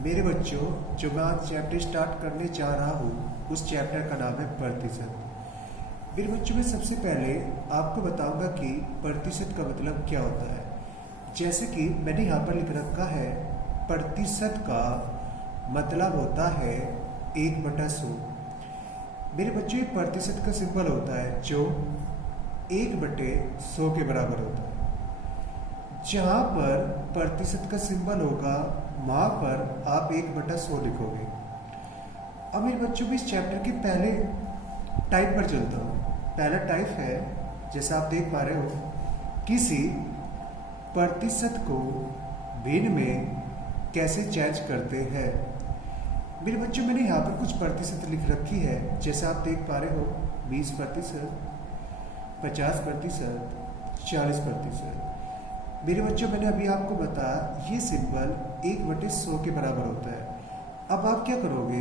मेरे बच्चों, जो मैं आज चैप्टर स्टार्ट करने जा रहा हूँ उस चैप्टर का नाम है प्रतिशत। मेरे बच्चों में सबसे पहले आपको बताऊंगा कि प्रतिशत का मतलब क्या होता है। जैसे कि मैंने यहाँ पर लिख रखा है, प्रतिशत का मतलब होता है 1/100। मेरे बच्चों, ये प्रतिशत का सिंबल होता है जो 1/100 के बराबर होता है। जहाँ पर प्रतिशत का सिंबल होगा वहाँ पर आप 1/100 लिखोगे। अब मेरे बच्चों भी इस चैप्टर के पहले टाइप पर चलता हूँ। पहला टाइप है, जैसा आप देख पा रहे हो, किसी प्रतिशत को भिन्न में कैसे चेंज करते हैं। मेरे बच्चों, मैंने यहाँ पर कुछ प्रतिशत लिख रखी है, जैसा आप देख पा रहे हो, 20%, 50%, 40%। मेरे बच्चों, मैंने अभी आपको बताया ये सिंबल 1/100 के बराबर होता है। अब आप क्या करोगे,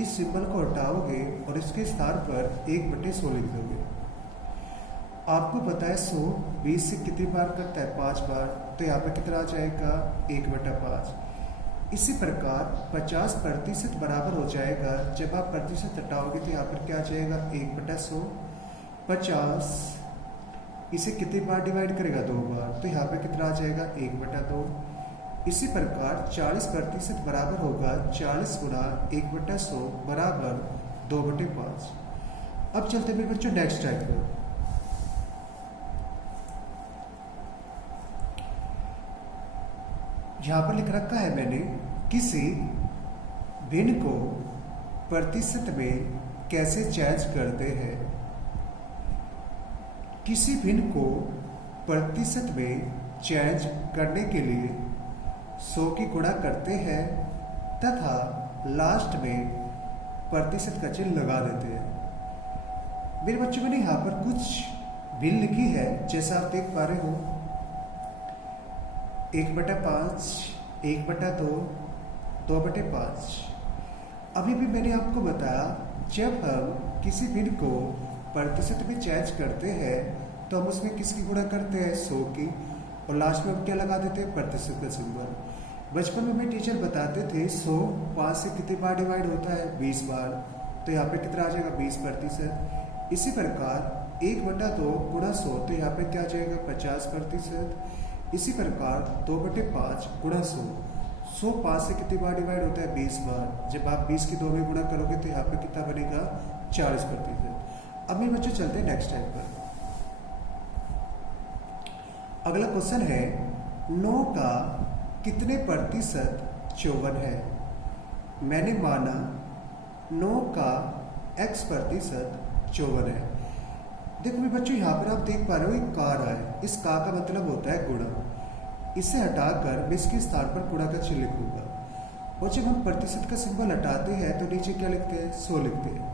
इस सिंबल को हटाओगे और इसके स्थान पर 1/100 लिख दोगे। आपको पता है 100 20 से कितनी बार करता है, 5 बार, तो यहाँ पर कितना आ जाएगा, 1/5। इसी प्रकार 50% बराबर हो जाएगा, जब आप प्रतिशत हटाओगे तो यहाँ पर क्या आ जाएगा, 1/100। 50 इसे कितनी बार डिवाइड करेगा, 2 बार, तो यहाँ पे कितना आ जाएगा, 1/2। इसी प्रकार 40% बराबर होगा 40 गुणा 1/100 बराबर 2/5। अब चलते मेरे बच्चों नेक्स्ट टाइप पर। यहाँ पर लिख रखा है मैंने, किसी भिन्न को प्रतिशत में कैसे चेंज करते हैं। किसी भिन्न को प्रतिशत में चेंज करने के लिए 100 की गुणा करते हैं तथा लास्ट में प्रतिशत का चिन्ह लगा देते हैं। मेरे बच्चों, मैंने यहाँ पर कुछ भिन्न लिखी है, जैसा आप देख पा रहे हो, 1/5, 1/2, 2/5। अभी भी मैंने आपको बताया, जब हम किसी भिन्न को प्रतिशत में चेंज करते हैं तो हम उसमें किसकी गुणा करते हैं, 100 की, और लास्ट में हम क्या लगा देते हैं, प्रतिशत का सिंबल। बचपन में हमें टीचर बताते थे 100 5 से कितनी बार डिवाइड होता है, 20 बार, तो यहाँ पे कितना आ जाएगा, 20%। इसी प्रकार 1/2 गुणा 100, तो यहाँ पे क्या आ जाएगा, 50%। इसी प्रकार 2/5 गुणा 100, 100 5 से कितनी बार डिवाइड होता है, 20 बार, जब आप 20 की 2 में गुणा करोगे तो यहाँ पे कितना बनेगा, 40%। अब मेरे बच्चों चलते हैं नेक्स्ट टाइप पर। अगला क्वेश्चन है, 9 का कितने प्रतिशत 54 है। मैंने माना 9 का x% 54 है। देखो मेरे बच्चों, यहाँ पर आप देख पा रहे हो एक कार है, इस का मतलब होता है गुणा। इसे हटाकर मैं इसके स्थान पर गुणा का चिन्ह लिखूंगा, और जब हम प्रतिशत का सिंबल हटाते हैं तो नीचे क्या लिखते हैं, 100 लिखते हैं।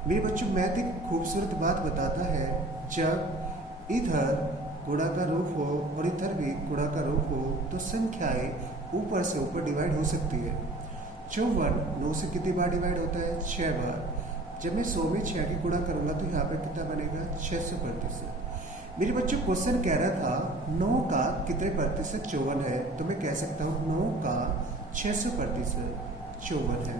मेरे बच्चों, मैथ एक खूबसूरत बात बताता है, जब इधर गुणा का रूप हो और इधर भी गुणा का रूप हो तो संख्याएं ऊपर से ऊपर डिवाइड हो सकती है। 54 9 से कितनी बार डिवाइड होता है, 6 बार। जब मैं 100 में 6 की गुणा करूंगा तो यहाँ पे कितना बनेगा, 600%। मेरे बच्चों, क्वेश्चन कह रहा था 9 का कितने प्रतिशत 54 है, तो मैं कह सकता हूँ 9 का 600% 54 है।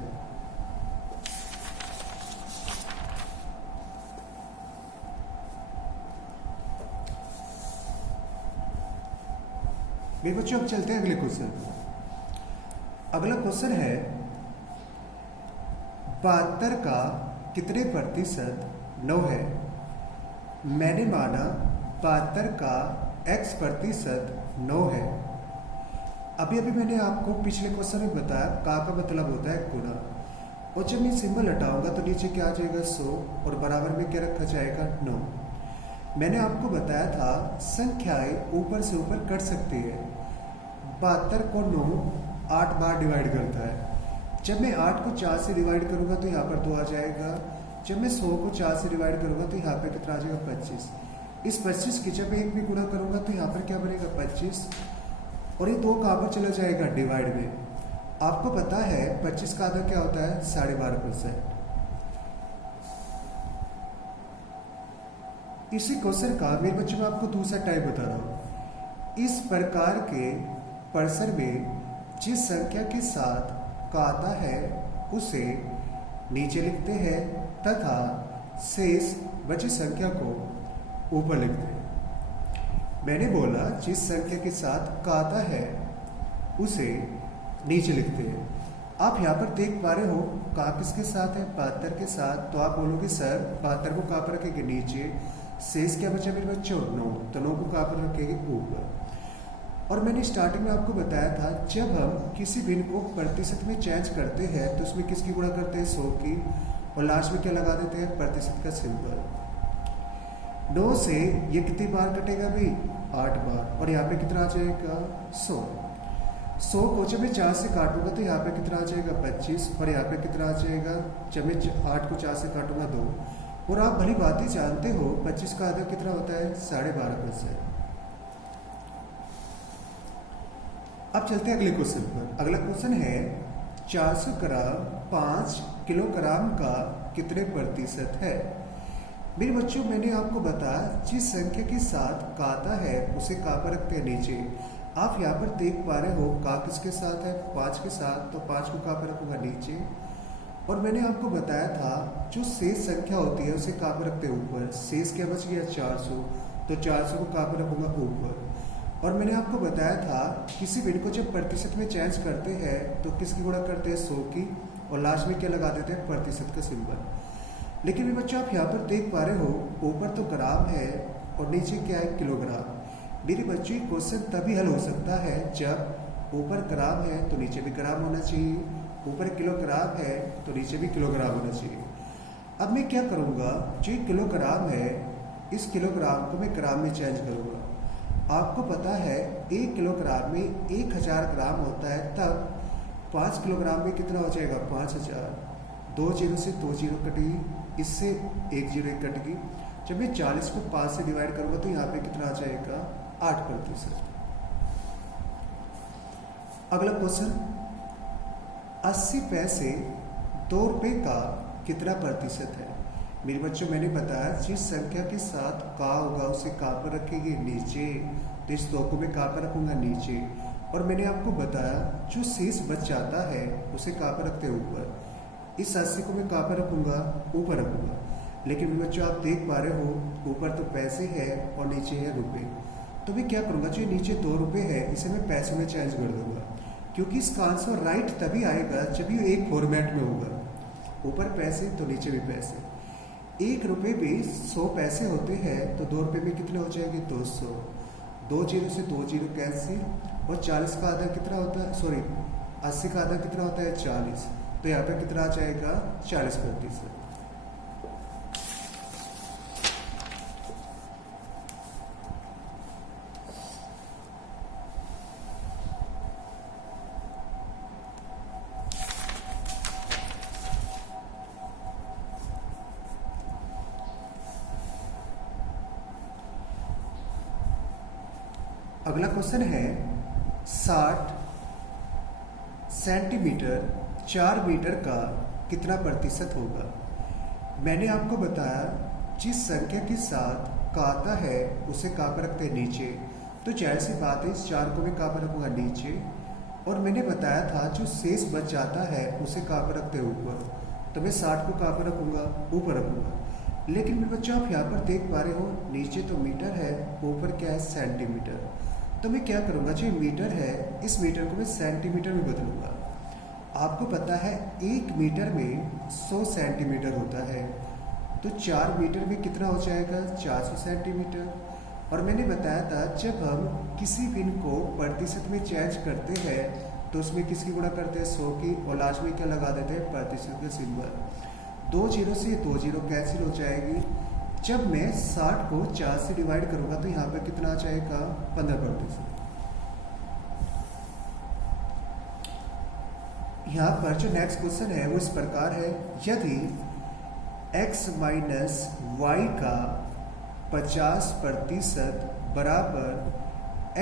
मेरे बच्चों, अब चलते हैं अगले क्वेश्चन। अगला क्वेश्चन है, 72 का कितने प्रतिशत 9 है। मैंने माना 72 का x% 9 है। अभी अभी मैंने आपको पिछले क्वेश्चन में बताया का मतलब होता है गुणा, और जब मैं सिंबल हटाऊंगा तो नीचे क्या आ जाएगा, 100, और बराबर में क्या रखा जाएगा, 9। मैंने आपको बताया था संख्याएं ऊपर से ऊपर कट सकती है। 72 को 9 8 बार डिवाइड करता है। जब मैं 8 को 4 से डिवाइड करूंगा तो यहाँ पर 2 आ जाएगा। जब मैं 100 को 4 से डिवाइड करूंगा तो यहाँ पे कितना आ जाएगा, 25। इस 25 की जब मैं एक भी गुणा करूंगा तो यहाँ पर क्या बनेगा, 25, और ये 2 कहाँ पर चला जाएगा, डिवाइड में। आपको पता है 25 का आधा क्या होता है, 12.5%। इसी क्वेश्चन का मेरे बच्चों में आपको दूसरा टाइप बता रहा हूँ। इस प्रकार के प्रश्न में जिस संख्या के साथ का आता है उसे नीचे लिखते हैं तथा शेष बची संख्या को ऊपर लिखते हैं। मैंने बोला जिस संख्या के साथ का आता है उसे नीचे लिखते हैं। आप यहाँ पर देख पा रहे हो का किसके साथ है, 72 के साथ। तो आप बोलोगे सर 72 को कहाँ पर रखेंगे, नीचे। शेष क्या बचा मेरे बच्चों, 9, तो 9 को कहाँ पर रखेंगे, ऊपर। और मैंने स्टार्टिंग में आपको बताया था जब हम किसी भिन्न को प्रतिशत में चेंज करते हैं तो उसमें किसकी गुणा करते हैं, 100 की, और लास्ट में क्या लगा देते हैं, प्रतिशत का सिंबल। 9 से ये कितनी बार कटेगा भाई, 8 बार, और यहाँ पे कितना आ जाएगा, 100। 100 को जब मैं 4 से काटूंगा तो यहाँ पे कितना आ जाएगा, 25, और यहाँ पे कितना आ जाएगा, जब मैं 8 को 4 से काटूंगा 2। और आप भली बात ही जानते हो 25 का आधा कितना होता है, 12.5%। अब चलते हैं अगले क्वेश्चन पर। अगला क्वेश्चन है 400 ग्राम 5 किलोग्राम का कितने प्रतिशत है। मेरे बच्चों मैंने आपको बताया जिस संख्या के साथ का आता है उसे का पर रखते हैं नीचे। आप यहाँ पर देख पा रहे हो का किसके साथ है, 5 के साथ, तो 5 को का पर रखूंगा नीचे। और मैंने आपको बताया था जो शेष संख्या होती है उसे का पर रखते हैं ऊपर। शेष क्या बच गया, 400, तो 400 को का पर रखूंगा ऊपर। और मैंने आपको बताया था किसी भिन्न को जब प्रतिशत में चेंज करते हैं तो किसकी गुणा करते हैं, 100 की, और लास्ट में क्या लगा देते हैं, प्रतिशत का सिंबल। लेकिन मेरे बच्चों आप यहाँ पर देख पा रहे हो ऊपर तो ग्राम है और नीचे क्या है, किलोग्राम। मेरे बच्चों ये क्वेश्चन तभी हल हो सकता है जब ऊपर ग्राम है तो नीचे भी ग्राम होना चाहिए, ऊपर किलोग्राम है तो नीचे भी किलोग्राम होना चाहिए। अब मैं क्या करूँगा, जो किलोग्राम है इस किलोग्राम को मैं ग्राम में चेंज करूँगा। आपको पता है 1 किलोग्राम में 1000 ग्राम होता है, तब 5 किलोग्राम में कितना हो जाएगा, 5000। 2 जीरो से 2 जीरो कटेगी, इससे 1 जीरो कटेगी। जब मैं 40 को 5 से डिवाइड करूंगा तो यहाँ पे कितना आ जाएगा, 8%। अगला क्वेश्चन 80 पैसे 2 रुपए का कितना प्रतिशत है। मेरे बच्चों मैंने बताया जिस संख्या के साथ का होगा उसे का पर रखेंगे नीचे, तो इस 2 को मैं का पर रखूंगा नीचे। और मैंने आपको बताया जो शेष बच जाता है उसे का पर रखते हैं ऊपर। इस 80 को मैं का पर रखूंगा, ऊपर रखूंगा। लेकिन मेरे बच्चों आप देख पा रहे हो ऊपर तो पैसे है और नीचे है रुपए। तो मैं क्या करूंगा, जो नीचे 2 रुपए है इसे मैं पैसों में चेंज कर दूंगा, क्योंकि इसका आंसर राइट तभी आएगा जब ये एक फॉर्मेट में होगा। ऊपर पैसे तो नीचे भी पैसे। 1 रुपये में 100 पैसे होते हैं तो 2 रुपये में कितने हो जाएंगे, 200। 2 जीरो से 2 जीरो कैंसिल, और 40 का आधा कितना होता है, 80 का आधा कितना होता है, 40। तो यहाँ पे कितना आ जाएगा, 40%। अगला क्वेश्चन है 60 सेंटीमीटर 4 मीटर का कितना प्रतिशत होगा। मैंने आपको बताया जिस संख्या के साथ का आता है उसे का पर रखते हैं नीचे, तो जाहिर सी बात है इस 4 को मैं का पर रखूंगा नीचे। और मैंने बताया था जो शेष बच जाता है उसे का पर रखते हैं ऊपर, तो मैं 60 को का पर रखूंगा, ऊपर रखूंगा। लेकिन मेरे बच्चों आप यहाँ पर देख पा रहे हो नीचे तो मीटर है, ऊपर क्या है, सेंटीमीटर। तो मैं क्या करूँगा, जो मीटर है इस मीटर को मैं सेंटीमीटर में बदलूंगा। आपको पता है 1 मीटर में 100 सेंटीमीटर होता है, तो 4 मीटर में कितना हो जाएगा, 400 सेंटीमीटर। और मैंने बताया था जब हम किसी भिन्न को प्रतिशत में चेंज करते हैं तो उसमें किसकी गुणा करते हैं, 100 की, और लास्ट में क्या लगा देते हैं, प्रतिशत का सिंबल। 2 जीरो से 2 जीरो कैंसिल हो जाएगी। जब मैं 60 को 4 से डिवाइड करूंगा तो यहाँ पर कितना आ जाएगा, 15%। यहाँ पर जो नेक्स्ट क्वेश्चन है वो इस प्रकार है, यदि x माइनस वाई का 50% बराबर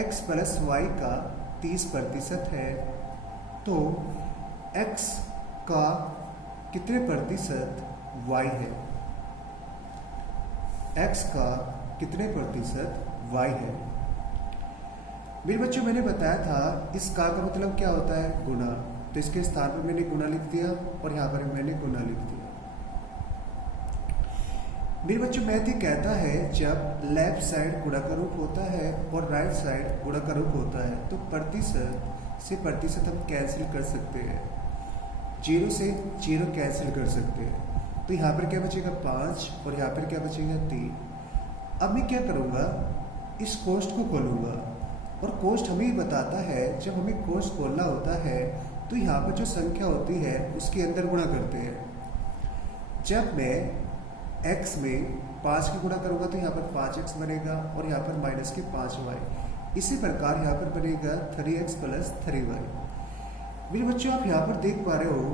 x प्लस वाई का 30% है, तो x का कितने प्रतिशत y है। x का कितने प्रतिशत y है। मेरे बच्चों मैंने बताया था इस का मतलब क्या होता है, गुना। तो इसके स्थान पर मैंने गुना लिख दिया और यहाँ पर मैंने गुना लिख दिया। मेरे बच्चों मैथ ये कहता है जब लेफ्ट साइड गुणा का रूप होता है और राइट साइड गुणा का रूप होता है तो प्रतिशत से प्रतिशत हम कैंसिल कर सकते हैं, 0 से 0 कैंसिल कर सकते हैं। तो यहाँ पर क्या बचेगा 5 और यहाँ पर क्या बचेगा 3। अब मैं क्या करूँगा, इस कोष्ठ को खोलूँगा और कोष्ठ हमें बताता है जब हमें कोष्ठ खोलना होता है तो यहाँ पर जो संख्या होती है उसके अंदर गुणा करते हैं। जब मैं x में 5 की गुणा करूँगा तो यहाँ पर 5x बनेगा और यहाँ पर माइनस के 5y। इसी प्रकार यहाँ पर बनेगा 3x प्लस 3y। मेरे बच्चों आप यहाँ पर देख पा रहे हो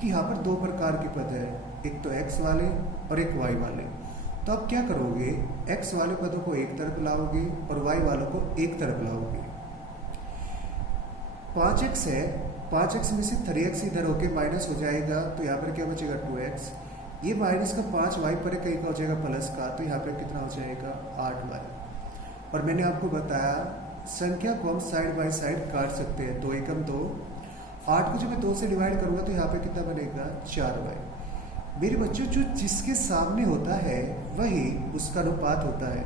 कि यहाँ पर दो प्रकार के पद है, एक तो x वाले और एक y वाले। तो आप क्या करोगे, x वाले पदों को एक तरफ लाओगे और y वालों को एक तरफ लाओगे। 5x है, 5x में से 3x इधर होके माइनस हो जाएगा तो यहाँ पर क्या बचेगा 2x। ये माइनस का 5y पर कहीं का हो जाएगा प्लस का, तो यहाँ पर कितना हो जाएगा 8y। और मैंने आपको बताया संख्या को हम साइड बाय साइड काट सकते हैं, 2 एकम 2। 8 को जब मैं 2 से डिवाइड करूंगा तो यहाँ पे कितना बनेगा 4y। मेरे बच्चों जो जिसके सामने होता है वही उसका अनुपात होता है।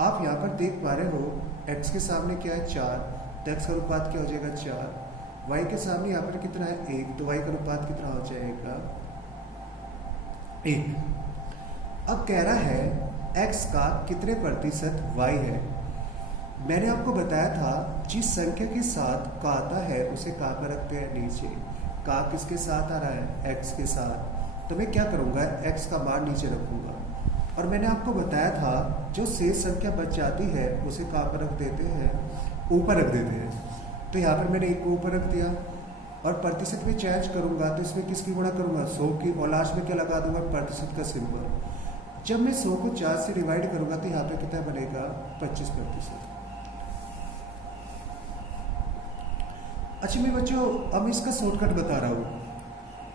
आप यहाँ पर देख पा रहे हो x के सामने क्या है 4, तो x का अनुपात क्या हो जाएगा 4। y के सामने यहाँ पर कितना है 1, तो y का अनुपात कितना हो जाएगा 1। अब कह रहा है x का कितने प्रतिशत y है। मैंने आपको बताया था जिस संख्या के साथ का आता है उसे का पर रखते हैं नीचे। का किसके साथ आ रहा है x के साथ, तो मैं क्या करूंगा x का मान नीचे रखूंगा। और मैंने आपको बताया था जो शेष संख्या बच जाती है उसे का पर रख देते हैं, ऊपर रख देते हैं। तो यहाँ पर मैंने 1 को ऊपर रख दिया और प्रतिशत में चेंज करूंगा तो इसमें किसकी गुणा करूंगा 100 की, और लास्ट में क्या लगा दूंगा प्रतिशत का सिंबल। जब मैं 100 को 4 से डिवाइड करूंगा तो यहाँ पे कितना बनेगा 25%। अच्छा मेरे बच्चों अब मैं इसका शॉर्टकट बता रहा हूँ।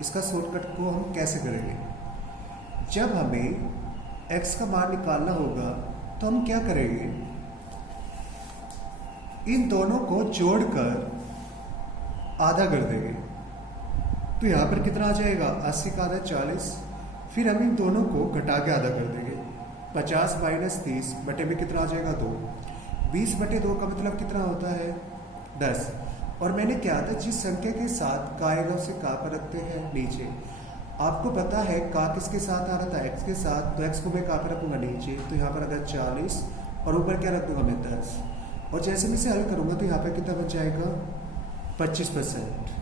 इसका शॉर्टकट को हम कैसे करेंगे, जब हमें x का मान निकालना होगा तो हम क्या करेंगे, इन दोनों को जोड़कर आधा कर देंगे। तो यहाँ पर कितना आ जाएगा 80 का आधा 40। फिर हम इन दोनों को घटा के आधा कर देंगे। 50 माइनस 30 बटे में कितना आ जाएगा 2। 20 बटे 2 का मतलब कितना होता है 10। और मैंने क्या था जिस संख्या के साथ का आएगा उसे का पर रखते हैं नीचे। आपको पता है का किसके साथ आ रहा था x के साथ, तो x को मैं का पर रखूंगा नीचे, तो यहाँ पर अगर 40 और ऊपर क्या रख दूंगा मैं 10। और जैसे मैं इसे हल करूंगा तो यहाँ पर कितना बच जाएगा 25%।